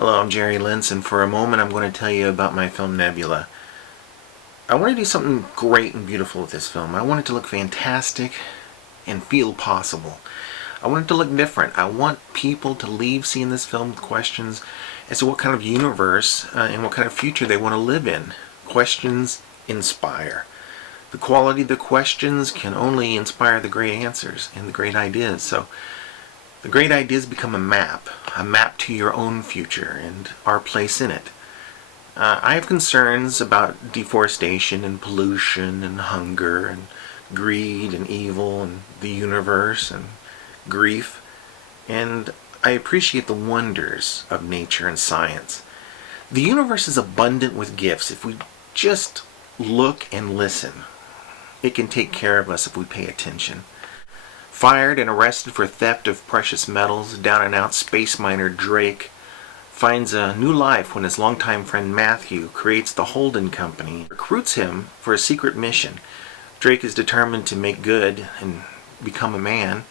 Hello, I'm Jerry Lentz, and for a moment I'm going to tell you about my film Nebula. I want to do something great and beautiful with this film. I want it to look fantastic and feel possible. I want it to look different. I want people to leave seeing this film with questions as to what kind of universe and what kind of future they want to live in. Questions inspire. The quality of the questions can only inspire the great answers and the great ideas. So the great ideas become a map to your own future and our place in it. I have concerns about deforestation and pollution and hunger and greed and evil and the universe and grief, and I appreciate the wonders of nature and science. The universe is abundant with gifts if we just look and listen. It can take care of us if we pay attention. Fired and arrested for theft of precious metals, down-and-out space miner Drake finds a new life when his longtime friend Matthew creates the Holden Company, recruits him for a secret mission. Drake is determined to make good and become a man,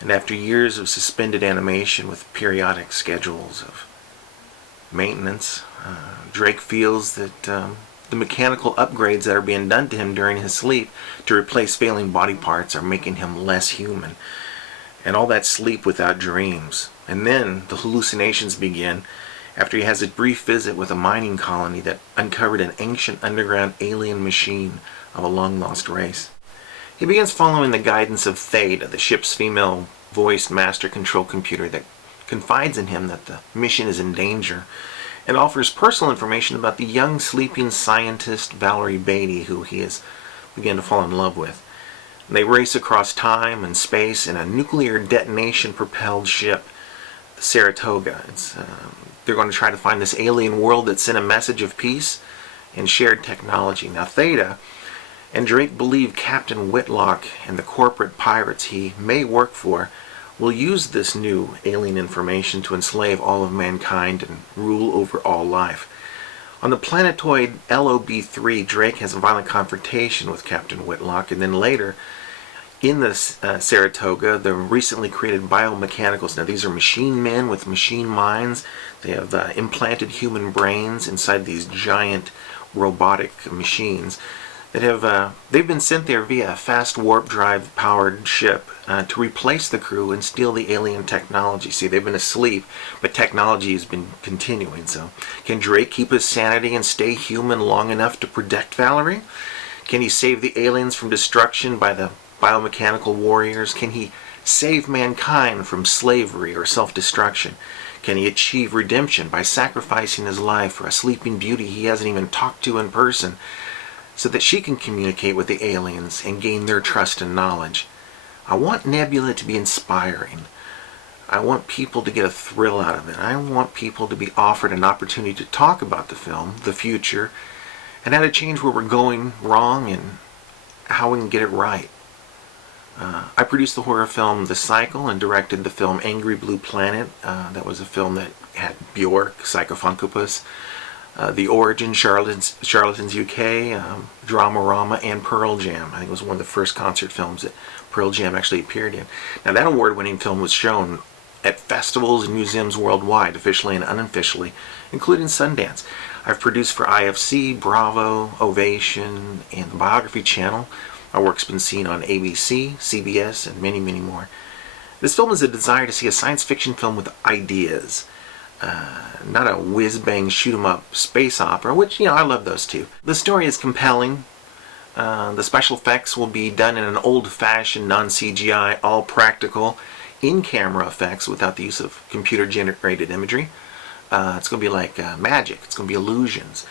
and after years of suspended animation with periodic schedules of maintenance, Drake feels that the mechanical upgrades that are being done to him during his sleep to replace failing body parts are making him less human. And all that sleep without dreams. And then the hallucinations begin after he has a brief visit with a mining colony that uncovered an ancient underground alien machine of a long-lost race. He begins following the guidance of Theta, the ship's female-voiced master control computer that confides in him that the mission is in danger, and offers personal information about the young sleeping scientist Valerie Beatty, who he has begun to fall in love with. And they race across time and space in a nuclear detonation-propelled ship, the Saratoga. They're going to try to find this alien world that sent a message of peace and shared technology. Now, Theta and Drake believe Captain Whitlock and the corporate pirates he may work for will use this new alien information to enslave all of mankind and rule over all life. On the planetoid LOB-3, Drake has a violent confrontation with Captain Whitlock, and then later, in the Saratoga, the recently created biomechanicals. Now, these are machine men with machine minds. They have implanted human brains inside these giant robotic machines that have they've been sent there via a fast warp drive powered ship to replace the crew and steal the alien technology. See, they've been asleep, but technology has been continuing. So can Drake keep his sanity and stay human long enough to protect Valerie? Can he save the aliens from destruction by the biomechanical warriors? Can he save mankind from slavery or self-destruction? Can he achieve redemption by sacrificing his life for a sleeping beauty he hasn't even talked to in person, so that she can communicate with the aliens and gain their trust and knowledge? I want Nebula to be inspiring. I want people to get a thrill out of it. I want people to be offered an opportunity to talk about the film, the future, and how to change where we're going wrong and how we can get it right. I produced the horror film The Cycle and directed the film Angry Blue Planet. That was a film that had Bjork, Psychofunkopus, The Origin, Charlatans UK, Dramarama, and Pearl Jam. I think it was one of the first concert films that Pearl Jam actually appeared in. Now, that award-winning film was shown at festivals and museums worldwide, officially and unofficially, including Sundance. I've produced for IFC, Bravo, Ovation, and the Biography Channel. Our work's been seen on ABC, CBS, and many, many more. This film is a desire to see a science fiction film with ideas. Not a whiz-bang shoot-'em-up space opera, which, I love those too. The story is compelling. The special effects will be done in an old-fashioned, non-CGI, all-practical, in-camera effects without the use of computer-generated imagery. It's going to be like magic. It's going to be illusions.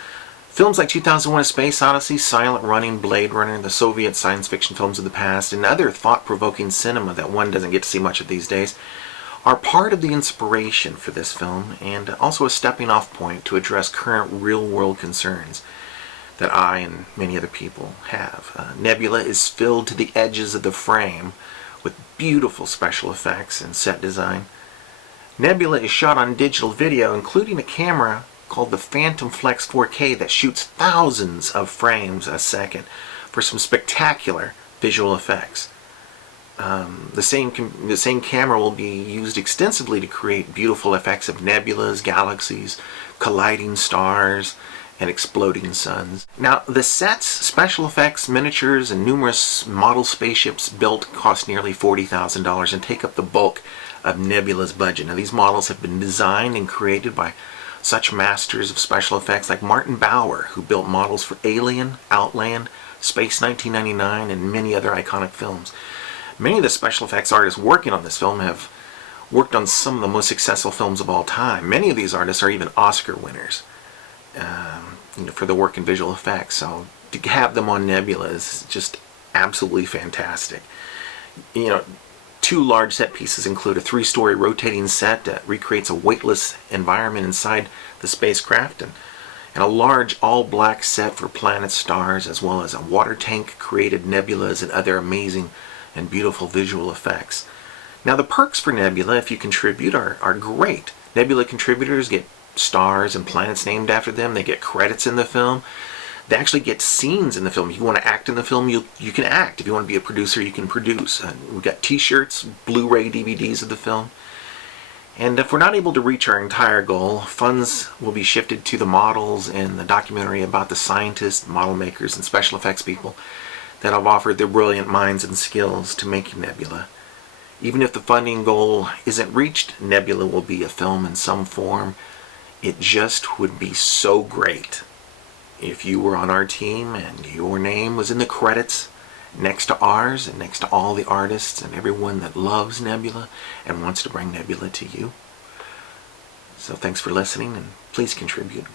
Films like 2001: A Space Odyssey, Silent Running, Blade Runner, the Soviet science fiction films of the past, and other thought-provoking cinema that one doesn't get to see much of these days are part of the inspiration for this film, and also a stepping-off point to address current real-world concerns that I and many other people have. Nebula is filled to the edges of the frame with beautiful special effects and set design. Nebula is shot on digital video, including a camera called the Phantom Flex 4K that shoots thousands of frames a second for some spectacular visual effects. The same camera will be used extensively to create beautiful effects of nebulas, galaxies, colliding stars, and exploding suns. Now, the sets, special effects, miniatures, and numerous model spaceships built cost nearly $40,000 and take up the bulk of Nebula's budget. Now, these models have been designed and created by such masters of special effects like Martin Bower, who built models for Alien, Outland, Space 1999, and many other iconic films. Many of the special effects artists working on this film have worked on some of the most successful films of all time. Many of these artists are even Oscar winners for the work in visual effects. So to have them on Nebula is just absolutely fantastic. Two large set pieces include a 3-story rotating set that recreates a weightless environment inside the spacecraft, and a large all-black set for planets, stars, as well as a water tank created nebulas and other amazing and beautiful visual effects. Now, the perks for Nebula, if you contribute, are great. Nebula contributors get stars and planets named after them. They get credits in the film. They actually get scenes in the film. If you want to act in the film, you can act. If you want to be a producer, you can produce. We've got t-shirts, Blu-ray DVDs of the film. And if we're not able to reach our entire goal, funds will be shifted to the models and the documentary about the scientists, model makers, and special effects people that have offered their brilliant minds and skills to making Nebula. Even if the funding goal isn't reached, Nebula will be a film in some form. It just would be so great if you were on our team and your name was in the credits next to ours and next to all the artists and everyone that loves Nebula and wants to bring Nebula to you. So thanks for listening, and please contribute.